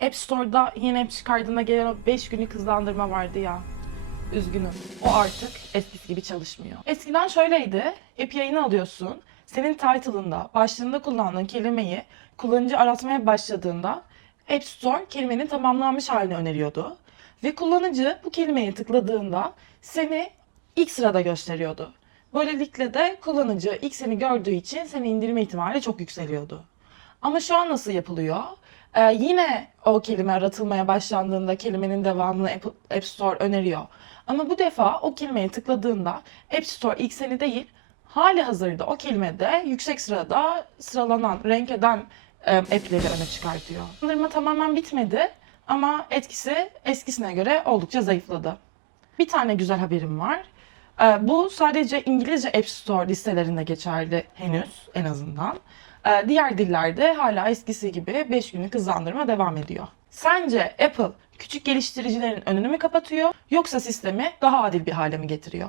App Store'da yeni app çıkardığında gelen o 5 günlük hızlandırma vardı ya. Üzgünüm. O artık eskisi gibi çalışmıyor. Eskiden şöyleydi. App yayını alıyorsun. Senin title'ında, başlığında kullandığın kelimeyi kullanıcı aratmaya başladığında App Store kelimenin tamamlanmış halini öneriyordu. Ve kullanıcı bu kelimeye tıkladığında seni ilk sırada gösteriyordu. Böylelikle de kullanıcı ilk seni gördüğü için seni indirme ihtimali çok yükseliyordu. Ama şu an nasıl yapılıyor? Ee, yine o kelime aratılmaya başlandığında kelimenin devamını App, App Store öneriyor. Ama bu defa o kelimeye tıkladığında App Store ilk seni değil, hali hazırda o kelimede yüksek sırada sıralanan, renk eden e, app'leri öne çıkartıyor. Sındırma tamamen bitmedi ama etkisi eskisine göre oldukça zayıfladı. Bir tane güzel haberim var. Ee, Bu sadece İngilizce App Store listelerinde geçerli henüz en azından. Ee, Diğer dillerde hala eskisi gibi 5 günlük hızlandırma devam ediyor. Sence Apple küçük geliştiricilerin önünü mü kapatıyor yoksa sistemi daha adil bir hale mi getiriyor?